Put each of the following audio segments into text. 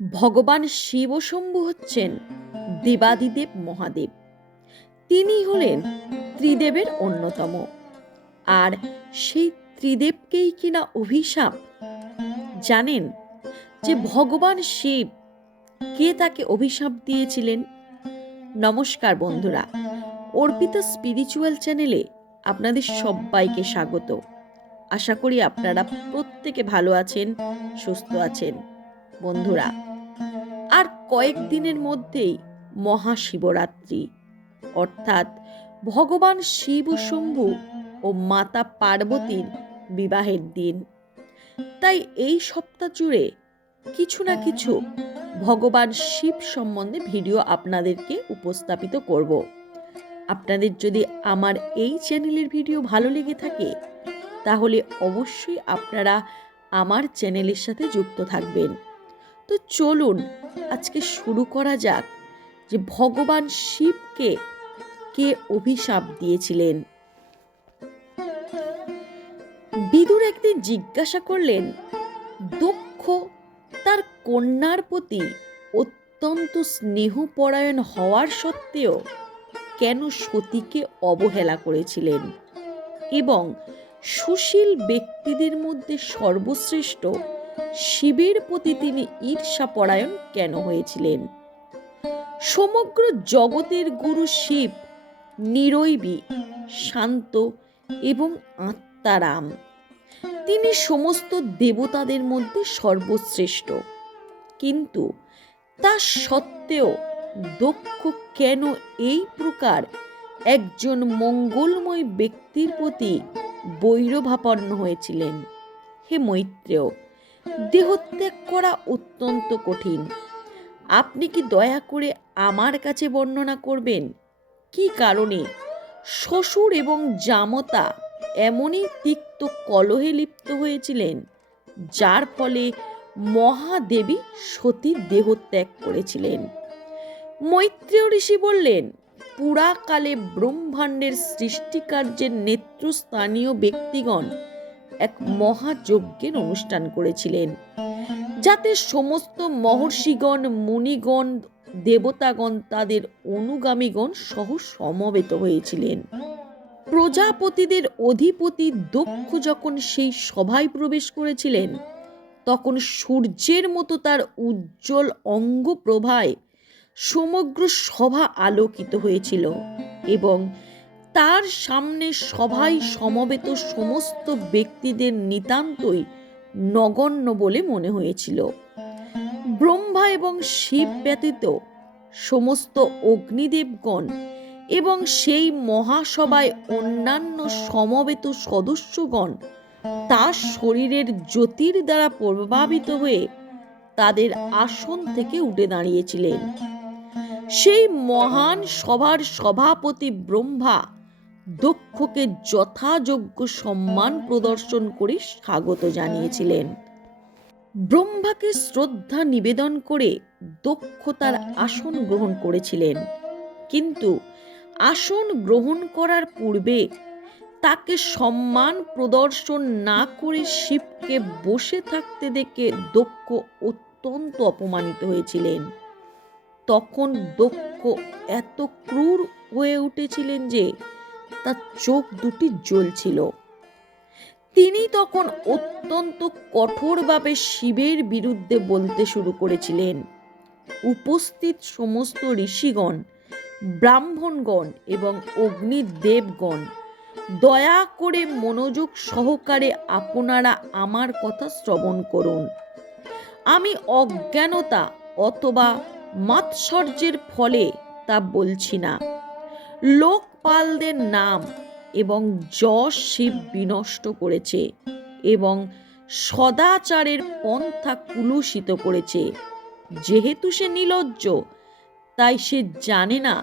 ভগবান শিব ও শম্ভু হচ্ছেন দেবাদিদেব মহাদেব। তিনি হলেন ত্রিদেবের অন্যতম। আর সেই ত্রিদেবকেই কিনা অভিশাপ। জানেন যে ভগবান শিব কে তাকে অভিশাপ দিয়েছিলেন? নমস্কার বন্ধুরা, অর্পিতা স্পিরিচুয়াল চ্যানেলে আপনাদের সবাইকে স্বাগত। আশা করি আপনারা প্রত্যেকে ভালো আছেন, সুস্থ আছেন। বন্ধুরা, আর কয়েকদিনের মধ্যেই মহাশিবরাত্রি, অর্থাৎ ভগবান শিব শম্ভু ও মাতা পার্বতীর বিবাহের দিন। তাই এই সপ্তাহ জুড়ে কিছু না কিছু ভগবান শিব সম্বন্ধে ভিডিও আপনাদেরকে উপস্থাপিত করব। আপনাদের যদি আমার এই চ্যানেলের ভিডিও ভালো লেগে থাকে তাহলে অবশ্যই আপনারা আমার চ্যানেলের সাথে যুক্ত থাকবেন। তো চলুন আজকে শুরু করা যাক যে ভগবান শিবকে কে অভিশাপ দিয়েছিলেন। বিদুর একদিন জিজ্ঞাসা করলেন, দক্ষ তার কন্যার প্রতি অত্যন্ত স্নেহপরায়ণ হওয়ার সত্ত্বেও কেন সতীকে অবহেলা করেছিলেন এবং সুশীল ব্যক্তিদের মধ্যে সর্বশ্রেষ্ঠ শিবের প্রতি তিনি ঈর্ষাপরায়ণ কেন হয়েছিলেন? সমগ্র জগতের গুরু শিব নিরৈবী, শান্ত এবং আত্মারাম। তিনি সমস্ত দেবতাদের মধ্যে সর্বশ্রেষ্ঠ, কিন্তু তা সত্ত্বেও দক্ষ কেন এই প্রকার একজন মঙ্গলময় ব্যক্তির প্রতি বৈরভাপন্ন হয়েছিলেন? হে মৈত্রেয়, দেহত্যাগ করা অত্যন্ত কঠিন। আপনি কি দয়া করে আমার কাছে বর্ণনা করবেন কি কারণে শ্বশুর এবং জামতা এমনই তিক্ত কলহে লিপ্ত হয়েছিলেন যার ফলে মহাদেবী সতী দেহত্যাগ করেছিলেন? মৈত্রেয় ঋষি বললেন, পুরাকালে ব্রহ্মাণ্ডের সৃষ্টিকার্যের নেতৃস্থানীয় ব্যক্তিগণ এক মহাযজ্ঞের অনুষ্ঠান করেছিলেন, যাতে সমস্ত মহর্ষিগণ, মুনিগণ, দেবতাগণ তাদের অনুগামীগণ সহ সমবেত হয়েছিলেন। প্রজাপতিদের অধিপতি দক্ষ যখন সেই সভায় প্রবেশ করেছিলেন তখন সূর্যের মতো তার উজ্জ্বল অঙ্গ প্রভায় সমগ্র সভা আলোকিত হয়েছিল এবং তার সামনে সভায় সমবেত সমস্ত ব্যক্তিদের নিতান্তই নগণ্য বলে মনে হয়েছিল। ব্রহ্মা এবং শিব ব্যতীত সমস্ত অগ্নিদেবগণ এবং সেই মহাসভায় অন্যান্য সমবেত সদস্যগণ তার শরীরের জ্যোতির দ্বারা প্রভাবিত হয়ে তাদের আসন থেকে উঠে দাঁড়িয়েছিলেন। সেই মহান সভার সভাপতি ব্রহ্মা দক্ষকে যথাযোগ্য সম্মান প্রদর্শন করে স্বাগত জানিয়েছিলেন। ব্রহ্মাকে শ্রদ্ধা নিবেদন করে দক্ষ তার আসন গ্রহণ করেছিলেন, কিন্তু আসন গ্রহণ করার পূর্বে তাকে সম্মান প্রদর্শন না করে শিবকে বসে থাকতে দেখে দক্ষ অত্যন্ত অপমানিত হয়েছিলেন। তখন দক্ষ এত ক্রূর হয়ে উঠেছিলেন যে তার চোখ দুটি জ্বলছিল। তিনি তখন অত্যন্ত কঠোরভাবে শিবের বিরুদ্ধে বলতে শুরু করেছিলেন। উপস্থিত সমস্ত ঋষিগণ, ব্রাহ্মণগণ এবং অগ্নিদেবগণ, দয়া করে মনোযোগ সহকারে আপনারা আমার কথা শ্রবণ করুন। আমি অজ্ঞানতা অথবা মাৎসর্যের ফলে তা বলছি না। লোকপালদের নাম এবং যশ শিব বিনষ্ট করেছে এবং সদাচারের পন্থা কুলুষিত করেছে। যেহেতু সে নির্লজ্জ, তাই সে জানে না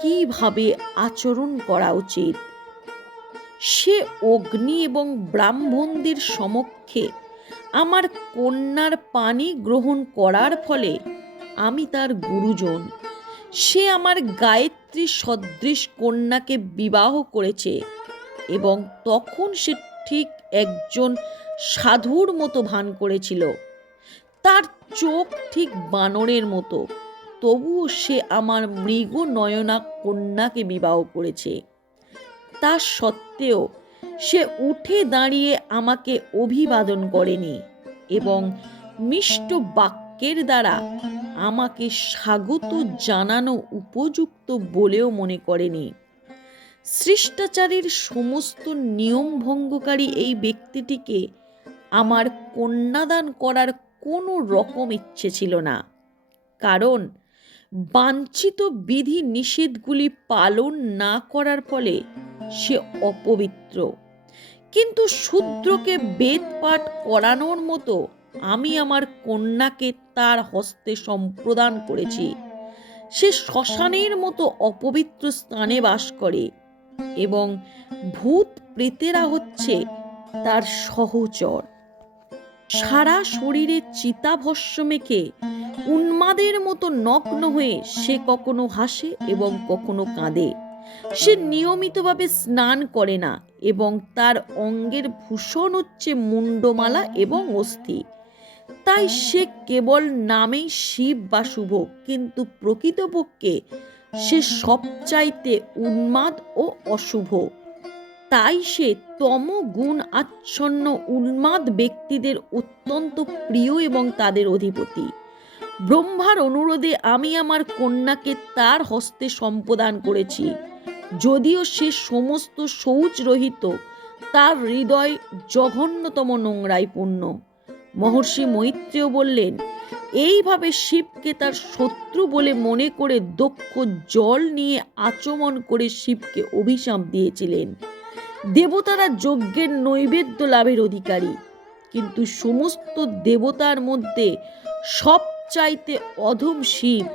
কিভাবে আচরণ করা উচিত। সে অগ্নি এবং ব্রাহ্মণদের সমক্ষে আমার কন্যার পানি গ্রহণ করার ফলে আমি তার গুরুজন। সে আমার গায়ত্রী সদৃশ কন্যাকে বিবাহ করেছে এবং তখন সে ঠিক একজন সাধুর মতো ভান করেছিল। তার চোখ ঠিক বানরের মতো, তবুও সে আমার মৃগ নয়না কন্যাকে বিবাহ করেছে। তা সত্ত্বেও সে উঠে দাঁড়িয়ে আমাকে অভিবাদন করেনি এবং মিষ্ট বাক্যের দ্বারা আমাকে স্বাগত জানানো উপযুক্ত বলেও মনে করেনি। শিষ্টাচারের সমস্ত নিয়ম ভঙ্গকারী এই ব্যক্তিটিকে আমার কন্যাদান করার কোনো রকম ইচ্ছে ছিল না, কারণ বাঞ্ছিত বিধি নিষেধগুলি পালন না করার ফলে সে অপবিত্র। কিন্তু শূদ্রকে বেদ পাঠ করানোর মতো আমি আমার কন্যাকে তার হস্তে সম্প্রদান করেছি। সে শ্মশানের মতো অপবিত্র স্থানে বাস করে এবং ভূত প্রেতেরা হচ্ছে তার সহচর। সারা শরীরে চিতাভস্ম মেখে উন্মাদের মতো নগ্ন হয়ে সে কখনো হাসে এবং কখনো কাঁদে। সে নিয়মিতভাবে স্নান করে না এবং তার অঙ্গের ভূষণ হচ্ছে মুন্ডমালা এবং অস্থি। তাই সে কেবল নামেই শিব বা শুভ, কিন্তু প্রকৃতপক্ষে সে সবচাইতে উন্মাদ ও অশুভ। তাই সে তমগুণ আচ্ছন্ন উন্মাদ ব্যক্তিদের অত্যন্ত প্রিয় এবং তাদের অধিপতি। ব্রহ্মার অনুরোধে আমি আমার কন্যাকে তার হস্তে সম্প্রদান করেছি। যদিও সে সমস্ত শৌচ রহিত, তার হৃদয় জঘন্যতম নোংরায় পূর্ণ। মহর্ষি মৈত্রেয় বললেন, এইভাবে শিবকে তার শত্রু বলে মনে করে দক্ষ জল নিয়ে আচমন করে শিবকে অভিশাপ দিয়েছিলেন। দেবতারা যজ্ঞের নৈবেদ্য লাভের অধিকারী, কিন্তু সমস্ত দেবতার মধ্যে সবচাইতে অধম শিব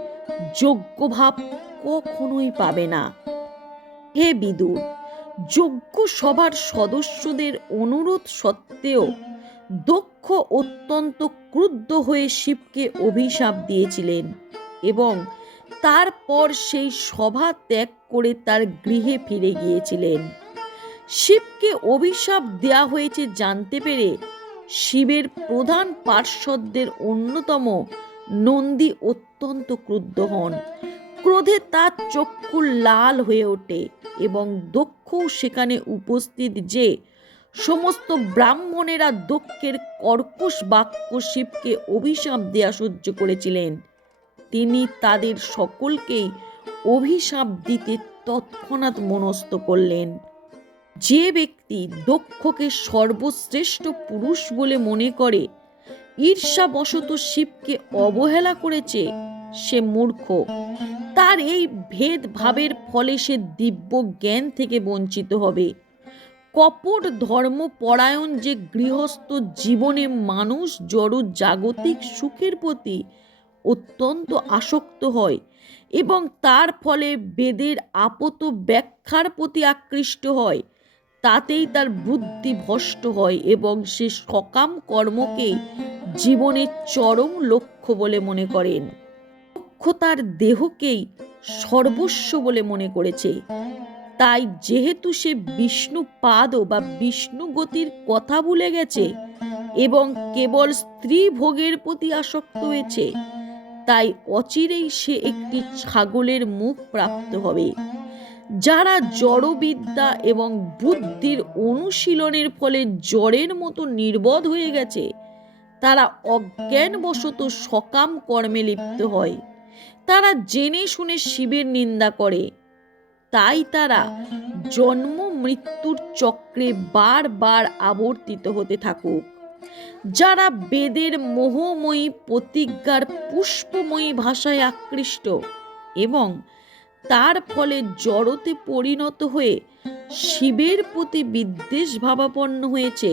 যজ্ঞভাব কখনোই পাবে না। হে বিদুর, যজ্ঞ সভার সদস্যদের অনুরোধ সত্ত্বেও দক্ষ অত্যন্ত ক্রুদ্ধ হয়ে শিবকে অভিশাপ দিয়েছিলেন এবং তারপর সেই সভা ত্যাগ করে তার গৃহে ফিরে গিয়েছিলেন। শিবকে অভিশাপ দেয়া হয়েছে জানতে পেরে শিবের প্রধান পার্শ্বদের অন্যতম নন্দী অত্যন্ত ক্রুদ্ধ হন। ক্রোধে তার চক্ষু লাল হয়ে ওঠে এবং দক্ষও সেখানে উপস্থিত যে সমস্ত ব্রাহ্মণেরা দক্ষের কর্কশ বাক্য শিবকে অভিশাপ দেয়া সহ্য করেছিলেন, তিনি তাদের সকলকেই অভিশাপ দিতে তৎক্ষণাৎ মনস্থ করলেন। যে ব্যক্তি দক্ষকে সর্বশ্রেষ্ঠ পুরুষ বলে মনে করে ঈর্ষাবশত শিবকে অবহেলা করেছে, সে মূর্খ। তার এই ভেদভাবের ফলে সে দিব্য জ্ঞান থেকে বঞ্চিত হবে। কপট ধর্মপরায়ণ যে গৃহস্থ জীবনে মানুষ জড় জাগতিক সুখের প্রতি অত্যন্ত আসক্ত হয় এবং তার ফলে বেদের আপত ব্যাখ্যার প্রতি আকৃষ্ট হয়, তাতেই তার বুদ্ধি ভ্রষ্ট হয় এবং সে সকাম কর্মকে জীবনের চরম লক্ষ্য বলে মনে করেন। লক্ষ্য তার দেহকেই সর্বস্ব বলে মনে করেছে। তাই যেহেতু সে বিষ্ণু পাদ বা বিষ্ণু গতির কথা ভুলে গেছে এবং কেবল স্ত্রী ভোগের প্রতি আসক্ত হয়েছে, তাই অচিরেই সে একটি ছাগলের মুখ প্রাপ্ত হবে। যারা জড়বিদ্যা এবং বুদ্ধির অনুশীলনের ফলে জড়ের মতো নির্বোধ হয়ে গেছে, তারা অজ্ঞানবশত সকাম কর্মে লিপ্ত হয়। তারা জেনে শুনে শিবের নিন্দা করে, তাই তারা জন্ম মৃত্যুর চক্রে বারবার আবর্তিত হতে থাকুক। যারা বেদের মোহময়ী প্রতিজ্ঞার পুষ্পময়ী ভাষায় আকৃষ্ট এবং তার ফলে জড়তে পরিণত হয়ে শিবের প্রতি বিদ্বেষ ভাবাপন্ন হয়েছে,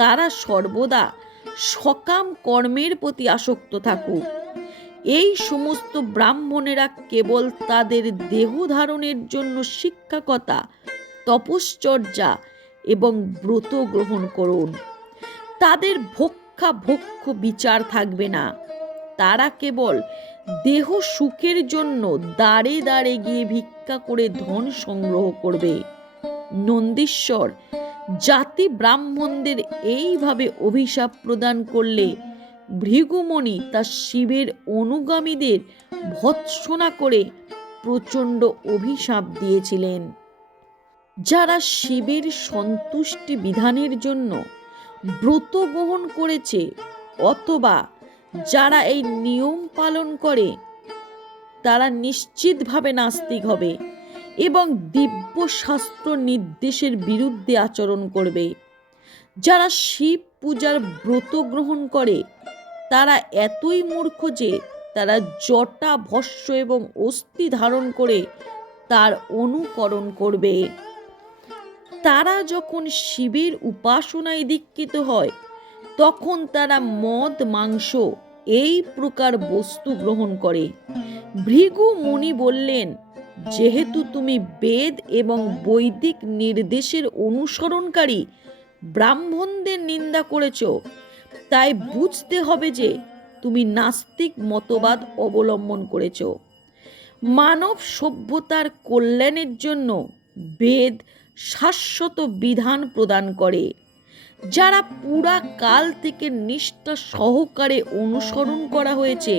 তারা সর্বদা সকাম কর্মের প্রতি আসক্ত থাকুক। এই সমস্ত ব্রাহ্মণেরা কেবল তাদের দেহ ধারণের জন্য শিক্ষাকতা, তপশ্চর্যা এবং ব্রত গ্রহণ করুন। তাদের ভক্ষ বিচার থাকবে না। তারা কেবল দেহ সুখের জন্য দাঁড়ে দাঁড়ে গিয়ে ভিক্ষা করে ধন সংগ্রহ করবে। নন্দীশ্বর জাতি ব্রাহ্মণদের এইভাবে অভিশাপ প্রদান করলে ভৃগুমণি তার শিবের অনুগামীদের ভৎসনা করে প্রচণ্ড অভিশাপ দিয়েছিলেন। যারা শিবের সন্তুষ্টি বিধানের জন্য ব্রত গ্রহণ করেছে অথবা যারা এই নিয়ম পালন করে তারা নিশ্চিতভাবে নাস্তিক হবে এবং দিব্য শাস্ত্র নির্দেশের বিরুদ্ধে আচরণ করবে। যারা শিব পূজার ব্রত গ্রহণ করে তারা এতই মূর্খ যে তারা জটা ভস্য এবং অস্থি ধারণ করে তার অনুকরণ করবে। তারা যখন শিবের উপাসনায় দীক্ষিত হয় তখন তারা মদ মাংস এই প্রকার বস্তু গ্রহণ করে। ভৃগু মুনি বললেন, যেহেতু তুমি বেদ এবং বৈদিক নির্দেশের অনুসরণকারী ব্রাহ্মণদের নিন্দা করেছ, তাই বুঝতে হবে যে তুমি নাস্তিক মতবাদ অবলম্বন করেছ। মানব সভ্যতার কল্যাণের জন্য বেদ শাশ্বত বিধান প্রদান করে, যারা পুরা কাল থেকে নিষ্ঠা সহকারে অনুসরণ করা হয়েছে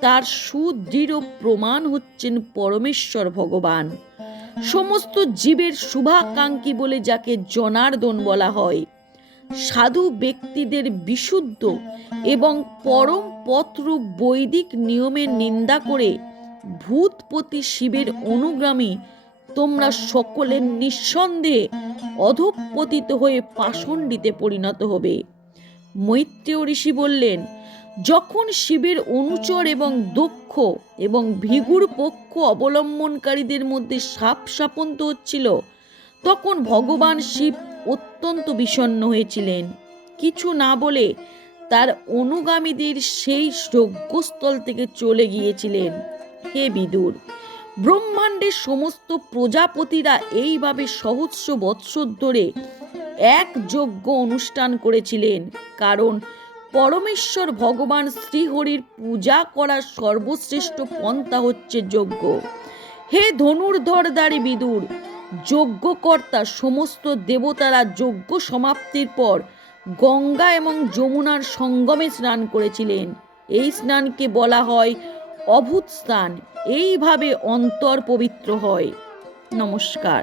তার সুদৃঢ় প্রমাণ হচ্ছেন পরমেশ্বর ভগবান। সমস্ত জীবের শুভাকাঙ্ক্ষী বলে যাকে জনার্দন বলা হয়। সাধু ব্যক্তিদের বিশুদ্ধ এবং পরম পথরূপ বৈদিক নিয়মের নিন্দা করে ভূতপতি শিবের অনুগামী তোমরা সকলে নিঃসন্দেহে অধঃপতিত হয়ে পাষণ্ডিতে পরিণত হবে। মৈত্রেয় ঋষি বললেন, যখন শিবের অনুচর এবং দক্ষ এবং ভৃগুর পক্ষ অবলম্বনকারীদের মধ্যে সাপসাপন্ত হচ্ছিল তখন ভগবান শিব অত্যন্ত বিষণ্ণ হয়েছিলেন। কিছু না বলে তার অনুগামীদের সেই যজ্ঞস্থল থেকে চলে গিয়েছিলেন। হে বিদুর, ব্রহ্মাণ্ডের সমস্ত প্রজাপতিরা এইভাবে সহস্র বৎসর ধরে এক যজ্ঞ অনুষ্ঠান করেছিলেন, কারণ পরমেশ্বর ভগবান শ্রীহরির পূজা করার সর্বশ্রেষ্ঠ পন্থা হচ্ছে যজ্ঞ। হে ধনুর্ধরধারী বিদুর, যজ্ঞকর্তা সমস্ত দেবতারা যজ্ঞ সমাপ্তির পর গঙ্গা এবং যমুনার সঙ্গমে স্নান করেছিলেন। এই স্নানকে বলা হয় অভূত স্নান। এইভাবে অন্তর পবিত্র হয়। নমস্কার।